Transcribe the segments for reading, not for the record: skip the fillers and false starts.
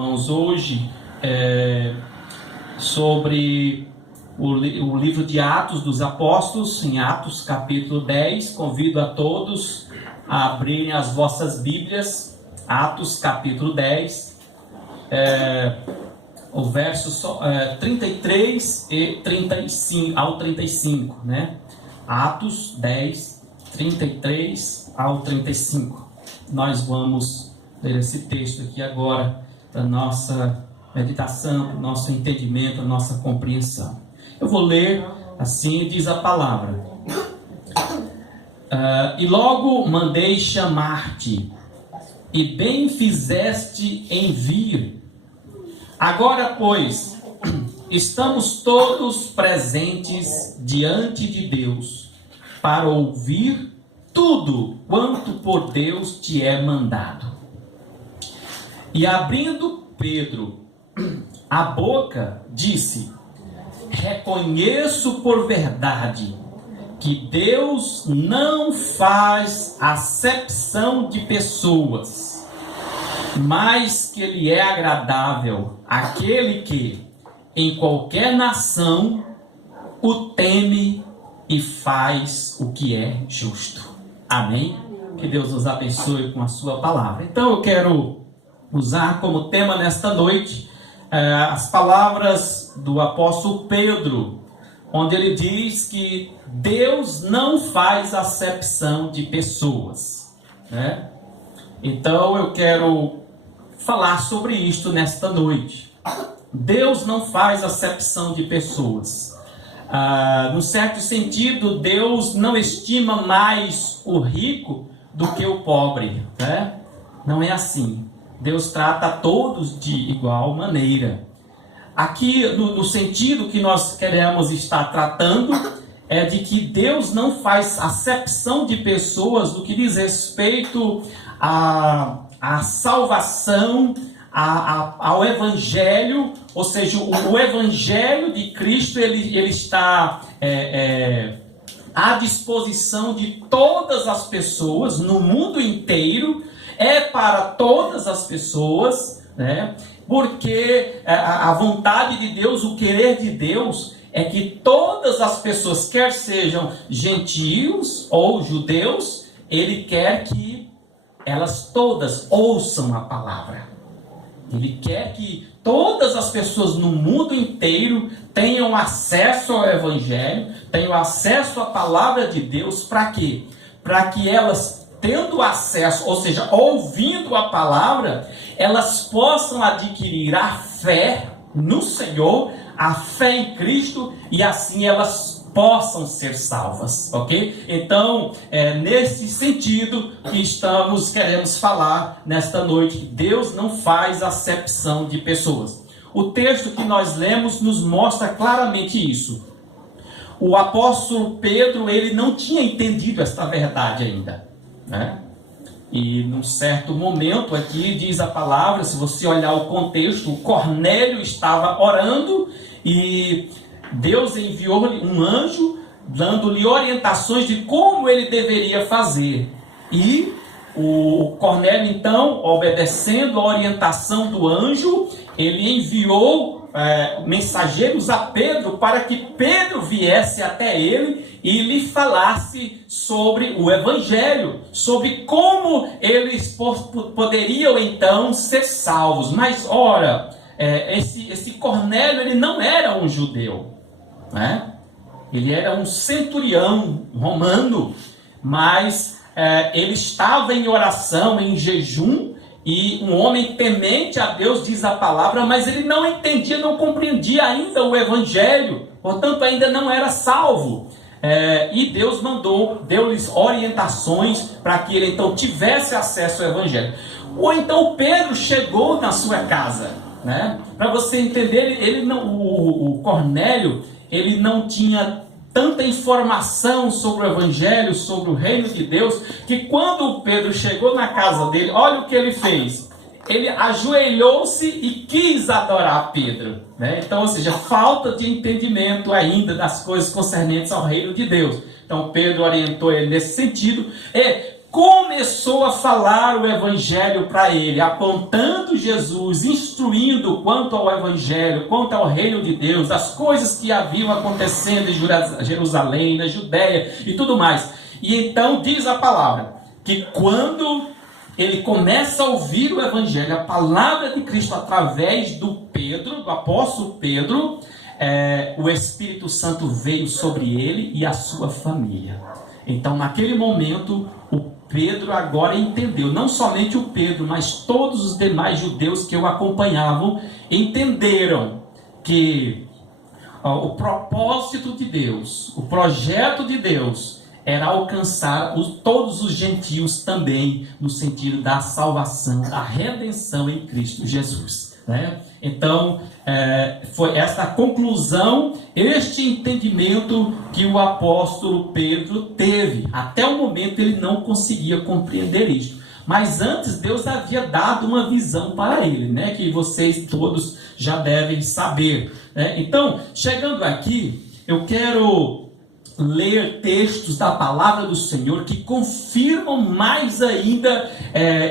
irmãos, hoje sobre o livro de Atos dos Apóstolos, em Atos capítulo 10. Convido a todos a abrirem as vossas Bíblias, Atos capítulo 10, o verso 33 e 35 ao 35, né? Atos 10, 33 ao 35. Nós vamos ler esse texto aqui agora para nossa meditação, para o nosso entendimento, a nossa compreensão. Eu vou ler assim, diz a palavra. E logo mandei chamar-te, e bem fizeste em vir. Agora, pois, estamos todos presentes diante de Deus, para ouvir tudo quanto por Deus te é mandado. E abrindo Pedro a boca, disse: reconheço por verdade que Deus não faz acepção de pessoas, mas que Ele é agradável àquele que, em qualquer nação, o teme e faz o que é justo. Amém? Que Deus nos abençoe com a sua palavra. Então eu quero usar como tema nesta noite as palavras do apóstolo Pedro, onde ele diz que Deus não faz acepção de pessoas, né? Então eu quero falar sobre isto nesta noite. Deus não faz acepção de pessoas. No certo sentido, Deus não estima mais o rico do que o pobre, né? Não é assim. Deus trata a todos de igual maneira. Aqui, no sentido que nós queremos estar tratando, é de que Deus não faz acepção de pessoas no que diz respeito à salvação, ao Evangelho, ou seja, o Evangelho de Cristo, ele está à disposição de todas as pessoas, no mundo inteiro, é para todas as pessoas, né? Porque a vontade de Deus, o querer de Deus, é que todas as pessoas, quer sejam gentios ou judeus, Ele quer que elas todas ouçam a palavra. Ele quer que todas as pessoas no mundo inteiro tenham acesso ao Evangelho, tenham acesso à palavra de Deus. Para quê? Para que elas, tendo acesso, ou seja, ouvindo a palavra, elas possam adquirir a fé no Senhor, a fé em Cristo, e assim elas possam ser salvas, ok? Então, nesse sentido que queremos falar nesta noite. Deus não faz acepção de pessoas. O texto que nós lemos nos mostra claramente isso. O apóstolo Pedro, ele não tinha entendido esta verdade ainda, né? E num certo momento aqui diz a palavra, se você olhar o contexto, o Cornélio estava orando e Deus enviou-lhe um anjo, dando-lhe orientações de como ele deveria fazer. E o Cornélio, então, obedecendo a orientação do anjo, ele enviou mensageiros a Pedro para que Pedro viesse até ele e lhe falasse sobre o Evangelho, sobre como eles poderiam então ser salvos. Mas ora, esse Cornélio, ele não era um judeu, né? Ele era um centurião romano, mas ele estava em oração, em jejum, e um homem temente a Deus, diz a palavra, mas ele não entendia, não compreendia ainda o Evangelho, portanto ainda não era salvo. E Deus deu-lhes orientações para que ele então tivesse acesso ao Evangelho. Ou então Pedro chegou na sua casa, né? Para você entender, o Cornélio, ele não tinha tanta informação sobre o Evangelho, sobre o reino de Deus, que quando Pedro chegou na casa dele, olha o que ele fez. Ele ajoelhou-se e quis adorar Pedro, né? Então, ou seja, falta de entendimento ainda das coisas concernentes ao reino de Deus. Então Pedro orientou ele nesse sentido. começou a falar o evangelho para ele, apontando Jesus, instruindo quanto ao evangelho, quanto ao reino de Deus, as coisas que haviam acontecendo em Jerusalém, na Judéia e tudo mais. E então diz a palavra que quando ele começa a ouvir o evangelho, a palavra de Cristo através do apóstolo Pedro, o Espírito Santo veio sobre ele e a sua família. Então, naquele momento, o Pedro agora entendeu, não somente o Pedro, mas todos os demais judeus que o acompanhavam, entenderam que o propósito de Deus, o projeto de Deus, era alcançar todos os gentios também, no sentido da salvação, da redenção em Cristo Jesus, né? Então, foi esta conclusão, este entendimento que o apóstolo Pedro teve. Até o momento ele não conseguia compreender isto. Mas antes Deus havia dado uma visão para ele, né? Que vocês todos já devem saber, né? Então, chegando aqui, eu quero ler textos da palavra do Senhor que confirmam mais ainda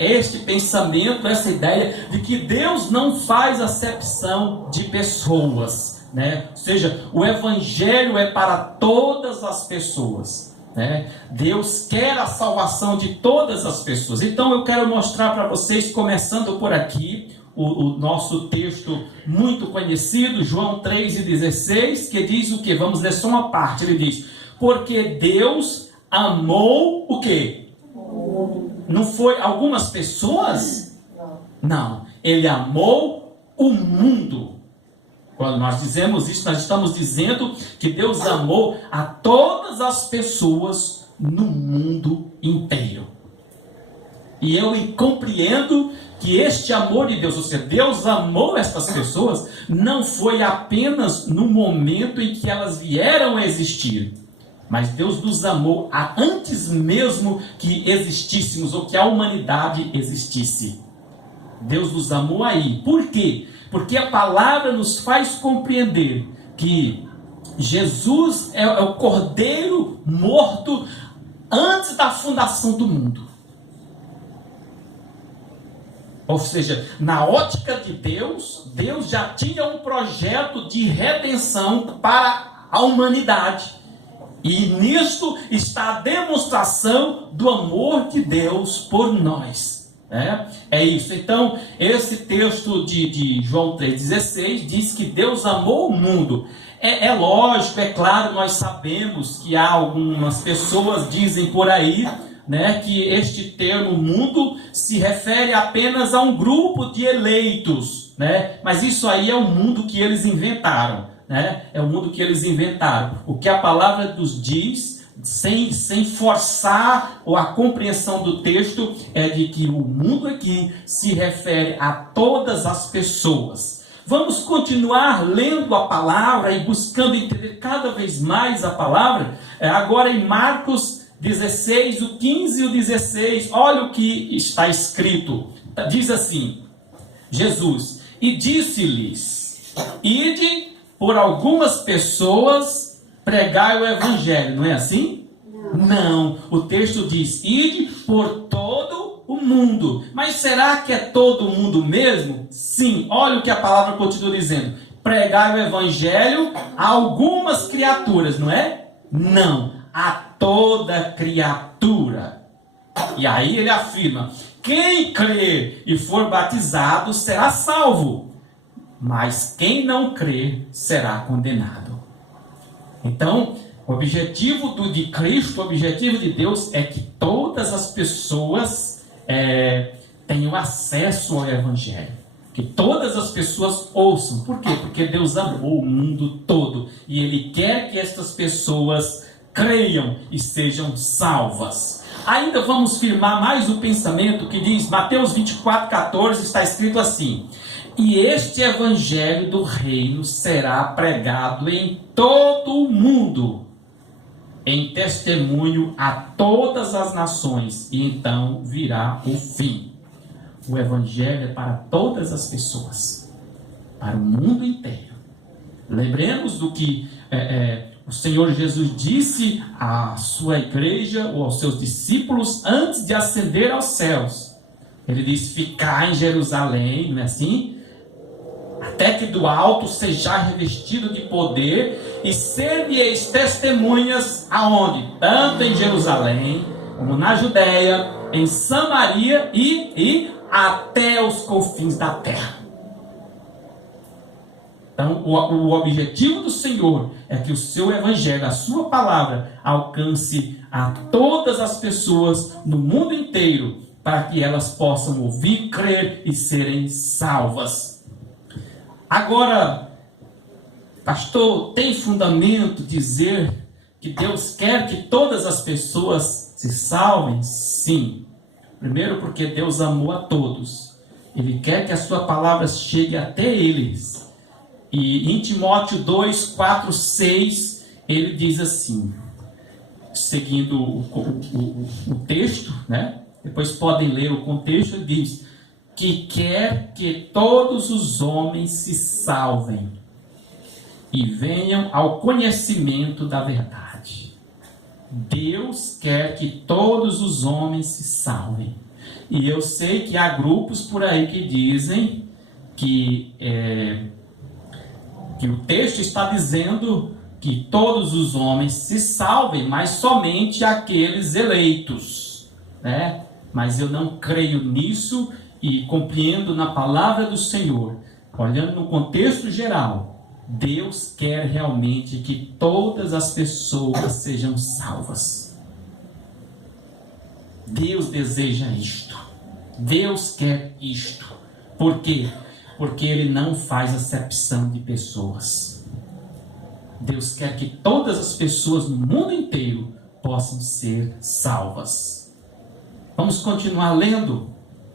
este pensamento, essa ideia de que Deus não faz acepção de pessoas, né? Ou seja, o evangelho é para todas as pessoas, né? Deus quer a salvação de todas as pessoas. Então eu quero mostrar para vocês, começando por aqui, o nosso texto muito conhecido, João 3,16, que diz o que? Vamos ler só uma parte. Ele diz: porque Deus amou o quê? Não foi algumas pessoas? Não. Ele amou o mundo. Quando nós dizemos isso, nós estamos dizendo que Deus amou a todas as pessoas no mundo inteiro. E eu compreendo que este amor de Deus, ou seja, Deus amou estas pessoas, não foi apenas no momento em que elas vieram a existir, mas Deus nos amou antes mesmo que existíssemos, ou que a humanidade existisse. Deus nos amou aí. Por quê? Porque a palavra nos faz compreender que Jesus é o Cordeiro morto antes da fundação do mundo. Ou seja, na ótica de Deus, Deus já tinha um projeto de redenção para a humanidade. E nisto está a demonstração do amor de Deus por nós. É isso. Então, esse texto de João 3,16 diz que Deus amou o mundo. É lógico, é claro, nós sabemos que há algumas pessoas dizem por aí, né, que este termo mundo se refere apenas a um grupo de eleitos, né? Mas isso aí é o mundo que eles inventaram, né? É o mundo que eles inventaram. O que a palavra nos diz, sem forçar a compreensão do texto, é de que o mundo aqui se refere a todas as pessoas. Vamos continuar lendo a palavra e buscando entender cada vez mais a palavra. Agora em Marcos 16, o 15 e o 16, olha o que está escrito. Diz assim, Jesus: e disse-lhes, ide por algumas pessoas, pregai o evangelho. Não é assim? Não. O texto diz, ide por todo o mundo. Mas será que é todo o mundo mesmo? Sim. Olha o que a palavra continua dizendo. Pregai o evangelho a algumas criaturas, não é? Não. A toda criatura. E aí ele afirma: quem crer e for batizado será salvo, mas quem não crer será condenado. Então, o objetivo de Cristo, o objetivo de Deus é que todas as pessoas tenham acesso ao evangelho, que todas as pessoas ouçam. Por quê? Porque Deus amou o mundo todo e Ele quer que estas pessoas creiam e sejam salvas. Ainda vamos firmar mais o pensamento que diz, Mateus 24,14, está escrito assim: e este evangelho do reino será pregado em todo o mundo, em testemunho a todas as nações, e então virá o fim. O evangelho é para todas as pessoas, para o mundo inteiro. Lembremos do que o Senhor Jesus disse à sua igreja ou aos seus discípulos antes de ascender aos céus. Ele disse: ficar em Jerusalém, não é assim? Até que do alto seja revestido de poder, e ser-me-eis testemunhas aonde? Tanto em Jerusalém, como na Judéia, em Samaria e até os confins da terra. Então, o objetivo do Senhor é que o seu evangelho, a sua palavra, alcance a todas as pessoas no mundo inteiro, para que elas possam ouvir, crer e serem salvas. Agora, pastor, tem fundamento dizer que Deus quer que todas as pessoas se salvem? Sim. Primeiro, porque Deus amou a todos. Ele quer que a sua palavra chegue até eles. E em Timóteo 2, 4, 6, ele diz assim, seguindo o texto, né? Depois podem ler o contexto. Ele diz que quer que todos os homens se salvem e venham ao conhecimento da verdade. Deus quer que todos os homens se salvem. E eu sei que há grupos por aí que dizem que o texto está dizendo que todos os homens se salvem, mas somente aqueles eleitos, né? Mas eu não creio nisso e compreendo na palavra do Senhor, olhando no contexto geral, Deus quer realmente que todas as pessoas sejam salvas. Deus deseja isto. Deus quer isto. Por quê? Porque Ele não faz acepção de pessoas. Deus quer que todas as pessoas no mundo inteiro possam ser salvas. Vamos continuar lendo?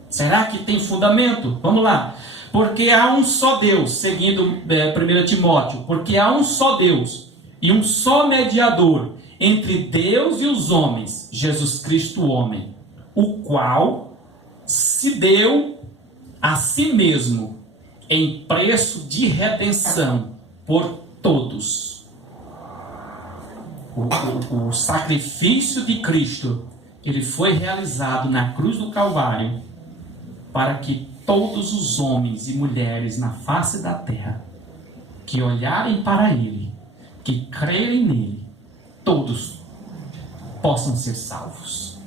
Será que tem fundamento? Vamos lá. Porque há um só Deus, seguindo 1 Timóteo, porque há um só Deus e um só mediador entre Deus e os homens, Jesus Cristo o homem, o qual se deu a si mesmo em preço de redenção por todos. O sacrifício de Cristo, ele foi realizado na cruz do Calvário para que todos os homens e mulheres na face da terra que olharem para Ele, que crerem nele, todos possam ser salvos.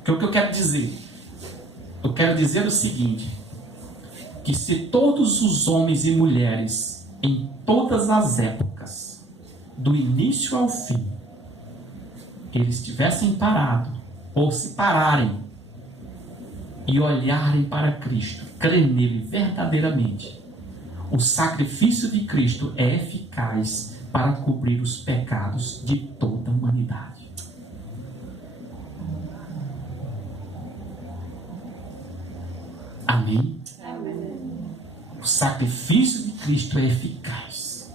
O que eu quero dizer? Eu quero dizer o seguinte, que se todos os homens e mulheres em todas as épocas, do início ao fim, eles tivessem parado, ou se pararem, e olharem para Cristo, crer nele verdadeiramente, o sacrifício de Cristo é eficaz para cobrir os pecados de toda a humanidade. Amém? Amém. O sacrifício de Cristo é eficaz.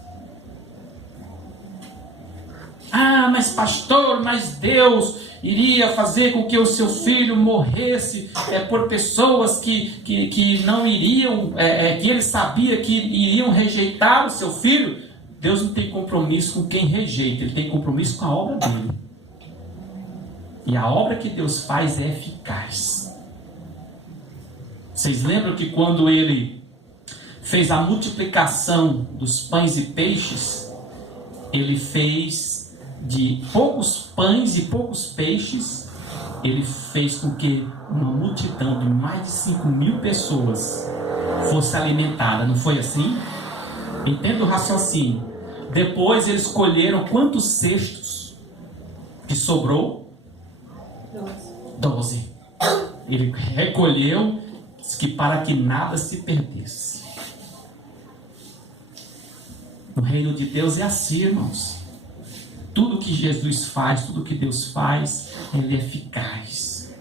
Ah, mas pastor, mas Deus iria fazer com que o seu filho morresse por pessoas que não iriam, que ele sabia que iriam rejeitar o seu filho. Deus não tem compromisso com quem rejeita, Ele tem compromisso com a obra dele. E a obra que Deus faz é eficaz. Vocês lembram que quando Ele fez a multiplicação dos pães e peixes, Ele fez de poucos pães e poucos peixes, Ele fez com que uma multidão de mais de 5.000 pessoas fosse alimentada, não foi assim? Entenda o raciocínio. Depois eles colheram quantos cestos que sobrou? 12. Ele recolheu que para que nada se perdesse. No reino de Deus é assim, irmãos. Tudo que Jesus faz, tudo que Deus faz, Ele é eficaz.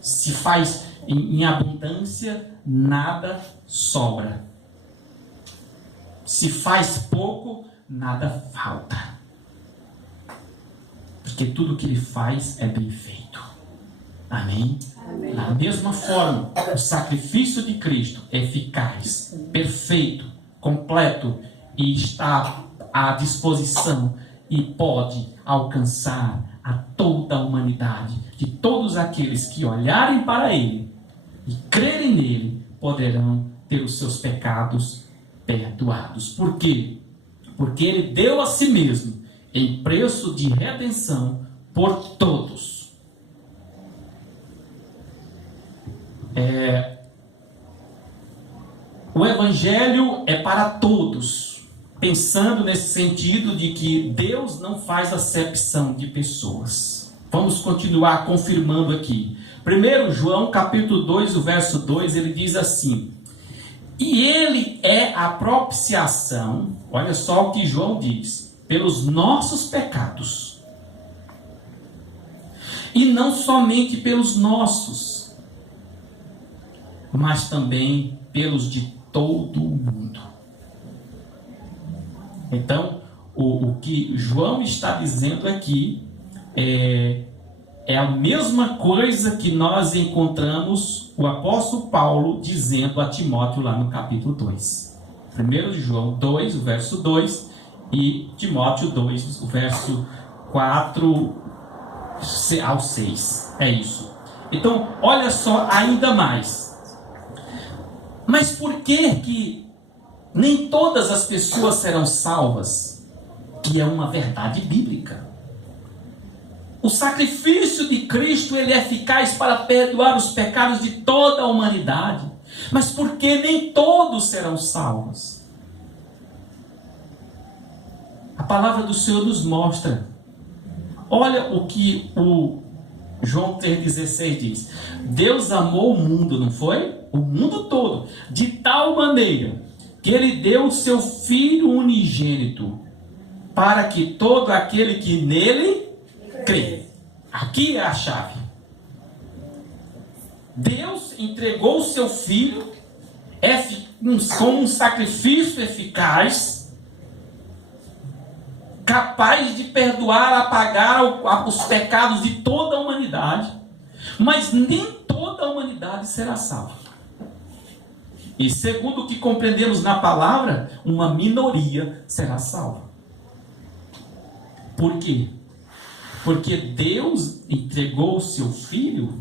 Se faz em abundância, nada sobra. Se faz pouco, nada falta. Porque tudo que Ele faz é bem feito. Amém? Amém. Da mesma forma, o sacrifício de Cristo é eficaz, perfeito, completo e está à disposição e pode alcançar a toda a humanidade. De todos aqueles que olharem para Ele e crerem nele, poderão ter os seus pecados perdoados. Por quê? Porque Ele deu a si mesmo em preço de redenção por todos. O Evangelho é para todos, pensando nesse sentido de que Deus não faz acepção de pessoas. Vamos continuar confirmando aqui. 1 João capítulo 2, o verso 2, ele diz assim: e Ele é a propiciação, olha só o que João diz, pelos nossos pecados. E não somente pelos nossos, mas também pelos de todo o mundo. Então, o que João está dizendo aqui é a mesma coisa que nós encontramos o apóstolo Paulo dizendo a Timóteo lá no capítulo 2. 1 João 2, o verso 2, e Timóteo 2, o verso 4 ao 6. É isso. Então, olha só ainda mais. Mas por que nem todas as pessoas serão salvas? Que é uma verdade bíblica. O sacrifício de Cristo, ele é eficaz para perdoar os pecados de toda a humanidade. Mas por que nem todos serão salvos? A palavra do Senhor nos mostra. Olha o que o João 3,16 diz. Deus amou o mundo, não foi? O mundo todo, de tal maneira que Ele deu o seu Filho unigênito, para que todo aquele que nele crê. Aqui é a chave. Deus entregou o seu Filho como um sacrifício eficaz, capaz de perdoar, apagar os pecados de toda a humanidade, mas nem toda a humanidade será salva. E segundo o que compreendemos na palavra, uma minoria será salva. Por quê? Porque Deus entregou o seu Filho,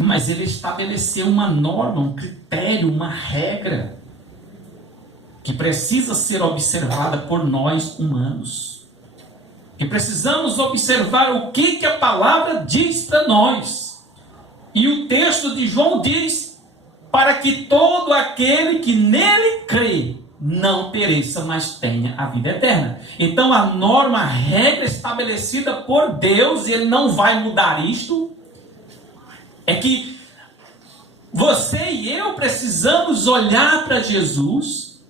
mas Ele estabeleceu uma norma, um critério, uma regra, que precisa ser observada por nós humanos. E precisamos observar o que a palavra diz para nós. E o texto de João diz: para que todo aquele que nele crê não pereça, mas tenha a vida eterna. Então a norma, a regra estabelecida por Deus, e Ele não vai mudar isto, é que você e eu precisamos olhar para Jesus,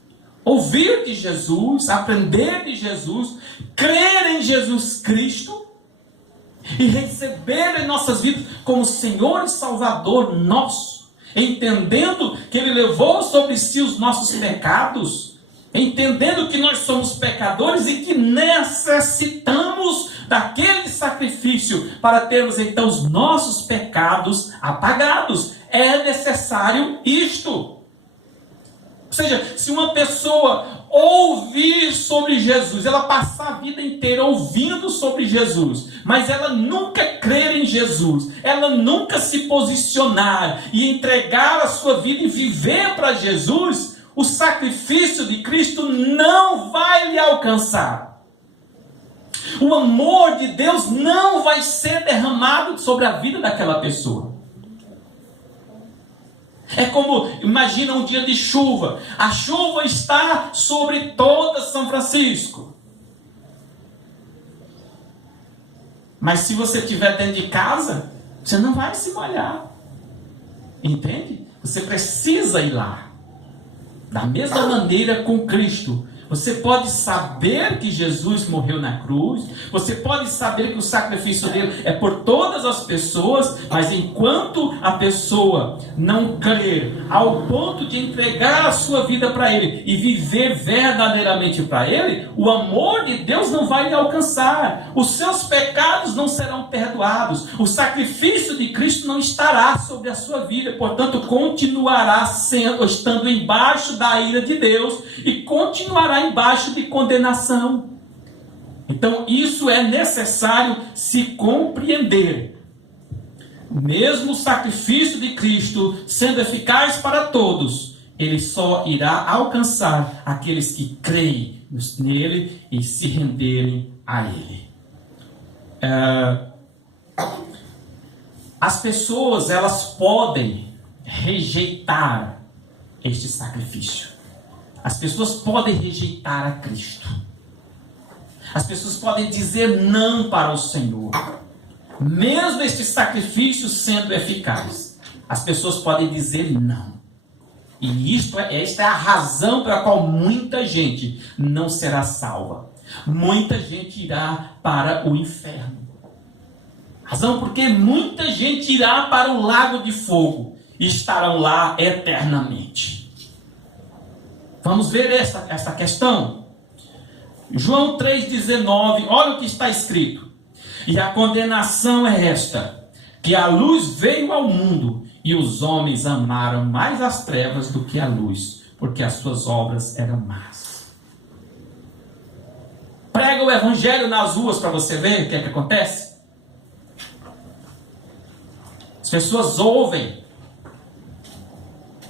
ouvir de Jesus, aprender de Jesus, crer em Jesus Cristo e receber em nossas vidas como Senhor e Salvador nosso, entendendo que Ele levou sobre si os nossos pecados, entendendo que nós somos pecadores e que necessitamos daquele sacrifício para termos então os nossos pecados apagados. É necessário isto. Ou seja, se uma pessoa ouvir sobre Jesus, ela passar a vida inteira ouvindo sobre Jesus, mas ela nunca crer em Jesus, ela nunca se posicionar e entregar a sua vida e viver para Jesus, o sacrifício de Cristo não vai lhe alcançar. O amor de Deus não vai ser derramado sobre a vida daquela pessoa. É como, imagina um dia de chuva. A chuva está sobre toda São Francisco. Mas se você estiver dentro de casa, você não vai se molhar. Entende? Você precisa ir lá. Da mesma maneira com Cristo. Você pode saber que Jesus morreu na cruz, você pode saber que o sacrifício dele é por todas as pessoas, mas enquanto a pessoa não crer ao ponto de entregar a sua vida para Ele e viver verdadeiramente para Ele, o amor de Deus não vai lhe alcançar, os seus pecados não serão perdoados, o sacrifício de Cristo não estará sobre a sua vida, portanto continuará estando embaixo da ira de Deus e continuará embaixo de condenação. Então isso é necessário se compreender. Mesmo o sacrifício de Cristo sendo eficaz para todos, ele só irá alcançar aqueles que creem nele e se renderem a ele. As pessoas, elas podem rejeitar este sacrifício. As pessoas podem rejeitar a Cristo. As pessoas podem dizer não para o Senhor. Mesmo este sacrifício sendo eficaz, as pessoas podem dizer não. E esta é a razão pela qual muita gente não será salva. Muita gente irá para o inferno. Razão porque muita gente irá para o lago de fogo e estarão lá eternamente. Vamos ver esta questão. João 3,19, olha o que está escrito. E a condenação é esta, que a luz veio ao mundo e os homens amaram mais as trevas do que a luz, porque as suas obras eram más. Prega o evangelho nas ruas para você ver o que é que acontece. As pessoas ouvem,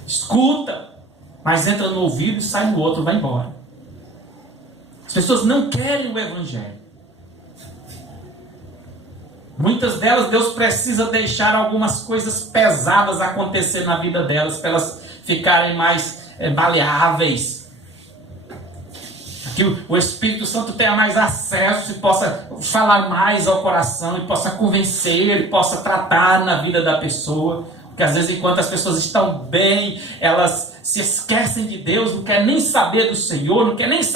escutam, mas entra no ouvido e sai no outro, vai embora. As pessoas não querem o evangelho. Muitas delas, Deus precisa deixar algumas coisas pesadas acontecer na vida delas, para elas ficarem mais maleáveis. Que o Espírito Santo tenha mais acesso e possa falar mais ao coração, e possa convencer, e possa tratar na vida da pessoa. Porque às vezes, enquanto as pessoas estão bem, elas se esquecem de Deus, não querem nem saber do Senhor, não querem nem saber